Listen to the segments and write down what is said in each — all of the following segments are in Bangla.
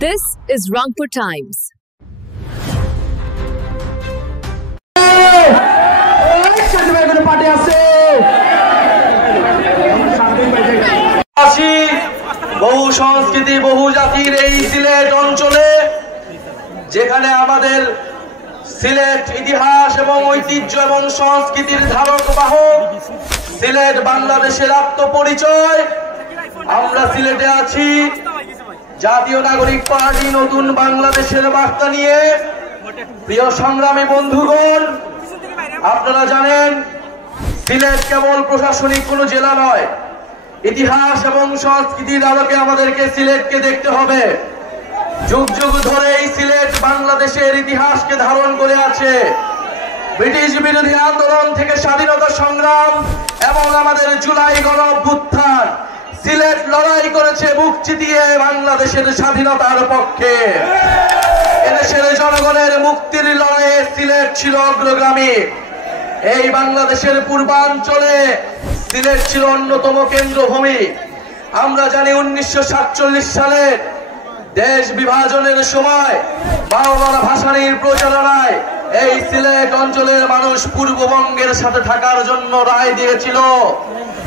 This is Rangpur Times. বহু সংস্কৃতি বহু জাতির এই সিলেট অঞ্চলে যেখানে আমাদের সিলেট ইতিহাস এবং ঐতিহ্য এবং সংস্কৃতির ধারক বাহক, সিলেট বাংলাদেশের আত্মপরিচয়। আমরা সিলেটে আছি জাতীয় নাগরিক পার্টি নতুন বাংলাদেশের বার্তা নিয়ে। প্রিয় সংগ্রামী বন্ধুগণ, আপনারা জানেন সিলেট কেবল প্রশাসনিক কোনো জেলা নয়। ইতিহাস এবং সংস্কৃতির আলোকে আমাদেরকে সিলেটকে দেখতে হবে। যুগ যুগ ধরে এই সিলেট বাংলাদেশের ইতিহাসকে ধারণ করে আছে। ব্রিটিশ বিরোধী আন্দোলন থেকে স্বাধীনতা সংগ্রাম এবং আমাদের জুলাই গণঅভ্যুত্থান, সিলেট লড়াই করেছে বুক চিতিয়ে বাংলাদেশের স্বাধীনতার পক্ষে। এদেশের জনগণের মুক্তির লড়াইয়ে সিলেট ছিল অগ্রগামী। এই বাংলাদেশের পূর্বাঞ্চলে সিলেট ছিল অন্যতম কেন্দ্রভূমি। আমরা জানি 1947 সালে দেশ বিভাজনের সময় মাওলানা ভাসানীর প্রচারণায় এই সিলেট অঞ্চলের মানুষ পূর্ববঙ্গের সাথে থাকার জন্য রায় দিয়েছিল,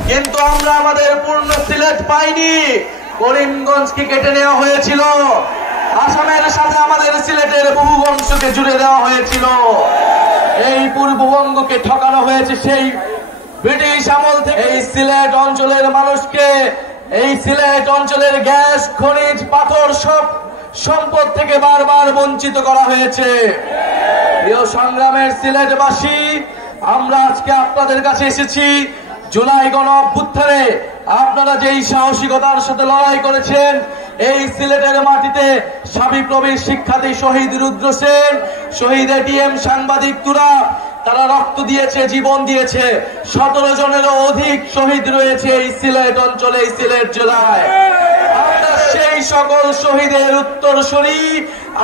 কিন্তু আমরা আমাদের পূর্ণ সিলেট পাইনি। করিমগঞ্জকে কেটে নেওয়া হয়েছিল, আসামের সাথে আমাদের সিলেটের বহু অংশকে জুড়ে দেওয়া হয়েছিল। এই পূর্ববঙ্গকে ঠকানো হয়েছে সেই ব্রিটিশ আমল থেকে। এই সিলেট অঞ্চলের মানুষকে এই সিলেট অঞ্চলের গ্যাস, খনিজ, পাথর সব সম্পদ থেকে বারবার বঞ্চিত করা হয়েছে। প্রিয় সংগ্রামের সিলেটবাসী, আমরা আজকে আপনাদের কাছে এসেছি জুলাই গণঅভ্যুত্থানে আপনারা যেই সাহসিকতার সাথে লড়াই করেছেন। এই সিলেটের মাটিতে সাবিপ্রবির শিক্ষার্থী শহীদ রুদ্র সেন, শহীদ এটিএম, সাংবাদিক তুরাব, তারা রক্ত দিয়েছে, জীবন দিয়েছে। 17 জনেরও অধিক শহীদ রয়েছে এই সিলেট অঞ্চলে, এই সিলেট জেলায়। আমরা সেই সকল শহীদের উত্তরসূরি,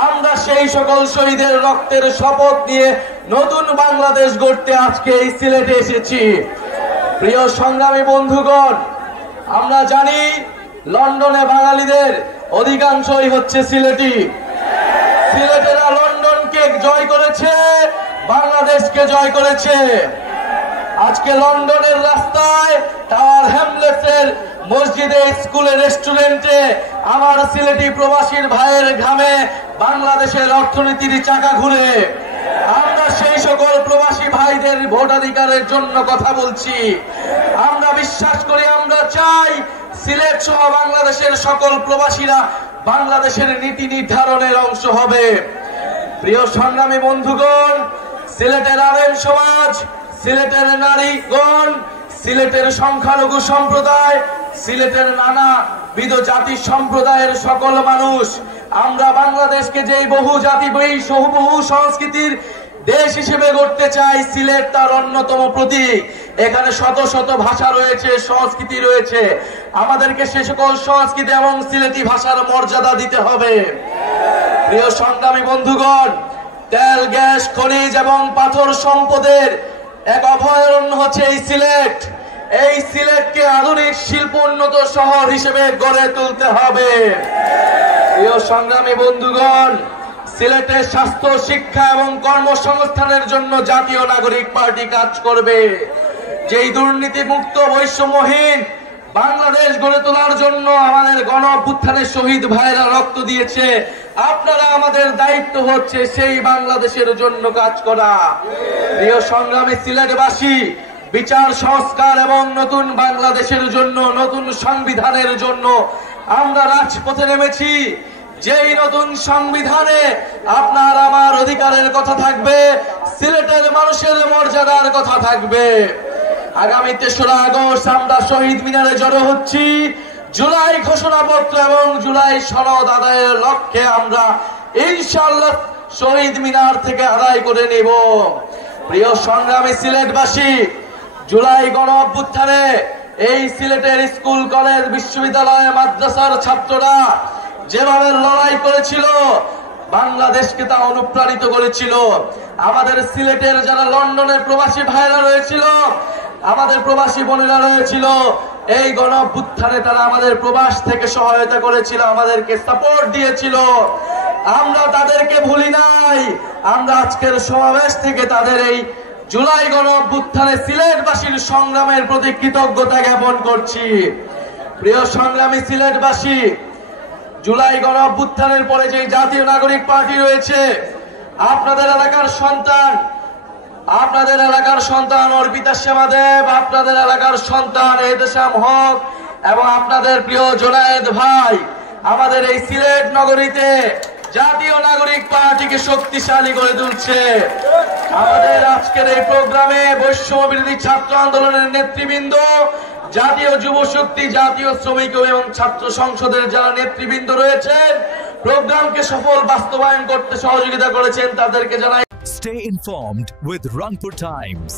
আমরা সেই সকল শহীদের রক্তের শপথ নিয়ে নতুন বাংলাদেশ গড়তে আজকে এই সিলেটে এসেছি। প্রিয় সংগ্রামী বন্ধুগণ, আমরা জানি লন্ডনে বাঙালিদের অধিকাংশই হচ্ছে সিলেটি। সিলেটেরা লন্ডনকে জয় করেছে, বাংলাদেশকে জয় করেছে। আজকে লন্ডনের রাস্তায়, টাওয়ার হ্যামলেটসের মসজিদে, স্কুলে, রেস্টুরেন্টে আমার সিলেটি প্রবাসীর ভাইয়ের ঘামে বাংলাদেশের অর্থনীতির চাকা ঘুরে। আমরা সেই সকল প্রবাসী ভাইদের ভোটাধিকারের জন্য কথা বলছি। আমরা বিশ্বাস করি, আমরা চাই সিলেট সহ বাংলাদেশের সকল প্রবাসীরা বাংলাদেশের নীতি নির্ধারণের অংশ হবে। প্রিয় সংগ্রামী বন্ধুগণ, সিলেটের আলেম সমাজ, সিলেটের নারীগণ, সিলেটের সংখ্যালঘু সম্প্রদায়, সিলেটের নানাবিধ জাতি সম্প্রদায়ের সকল মানুষ, আমরা বাংলাদেশকে যেই বহু জাতি বহু সংস্কৃতির দেশ হিসেবে গড়তে চাই, সিলেট তার অন্যতম প্রতীক। এখানে শত শত ভাষা রয়েছে, সংস্কৃতি রয়েছে। আমাদেরকে সে সকল সংস্কৃতি এবং সিলেটি ভাষার মর্যাদা দিতে হবে। প্রিয় সংগ্রামী বন্ধুগণ, তেল, গ্যাস, খনিজ এবং পাথর সম্পদের এক অভয়ারণ্য হচ্ছে এই সিলেট। এই সিলেটকে আধুনিক শিল্প উন্নত শহর হিসেবে গড়ে তুলতে হবে। প্রিয় সংগ্রামী বন্ধুগণ, সিলেটের স্বাস্থ্য, শিক্ষা এবং কর্মসংস্থানের জন্য জাতীয় নাগরিক পার্টি কাজ করবে। যেই দুর্নীতি মুক্ত, বৈষম্যহীন বাংলাদেশ গড়ে তোলার জন্য আমাদের গণঅভ্যুত্থানের শহীদ ভাইরা রক্ত দিয়েছে, আপনারা আমাদের দায়িত্ব হচ্ছে সেই বাংলাদেশের জন্য কাজ করা। প্রিয় সংগ্রামী সিলেটবাসী, বিচার সংস্কার এবং নতুন বাংলাদেশের জন্য, নতুন সংবিধানের জন্য আমরা রাজপথে নেমেছি। যেই নতুন সংবিধানে আপনার আমার অধিকারের কথা থাকবে, সিলেটের মানুষের মর্যাদার কথা থাকবে। আগামী 3রা আগস্ট আমরা শহীদ মিনারে জড়ো হচ্ছি। জুলাই ঘোষণাপত্র এবং জুলাই সনদ আদায়ের লক্ষ্যে আমরা ইনশাআল্লাহ শহীদ মিনার থেকে আদায় করে নেব। প্রিয় সংগ্রামী সিলেটবাসী, জুলাই গণঅভ্যুত্থানে এই সিলেটের স্কুল, কলেজ, বিশ্ববিদ্যালয়, মাদ্রাসার ছাত্ররা যেভাবে লড়াই করেছিল, বাংলাদেশকে তা অনুপ্রাণিত করেছিল। আমাদের সিলেটের যারা লন্ডনের প্রবাসী ভাইরা রয়েছিল, আমাদের প্রবাসী বোনেরা রয়েছিল, এই গণঅভ্যুত্থানে তারা আমাদের প্রবাস থেকে সহায়তা করেছিল, আমাদেরকে সাপোর্ট দিয়েছিল। আমরা তাদেরকে ভুলি নাই। আমরা আজকের সমাবেশ থেকে তাদের এই জুলাই গণঅভ্যুত্থানে সিলেটবাসীর সংগ্রামের প্রতি কৃতজ্ঞতা জ্ঞাপন করছি। প্রিয় সংগ্রামী সিলেটবাসী, জুলাই গণঅভ্যুত্থানের পরে যে জাতীয় নাগরিক পার্টি রয়েছে, আপনাদের এলাকার সন্তান অর্পিতা সেমাদেব, আপনাদের এলাকার সন্তান এহতেশাম হক এবং আপনাদের প্রিয় জোনায়েদ ভাই আমাদের এই সিলেট নগরীতে জাতীয় নাগরিক পার্টিকে শক্তিশালী করে তুলছে। আমাদের আজকের এই প্রোগ্রামে বৈষম্য বিরোধী ছাত্র আন্দোলনের নেতৃবৃন্দ, জাতীয় যুব শক্তি, জাতীয় শ্রমিক এবং ছাত্র সংসদের যারা নেতৃবৃন্দ রয়েছেন, প্রোগ্রামকে সফল বাস্তবায়ন করতে সহযোগিতা করেছেন, তাদেরকে জানাই। Stay informed with Rangpur Times.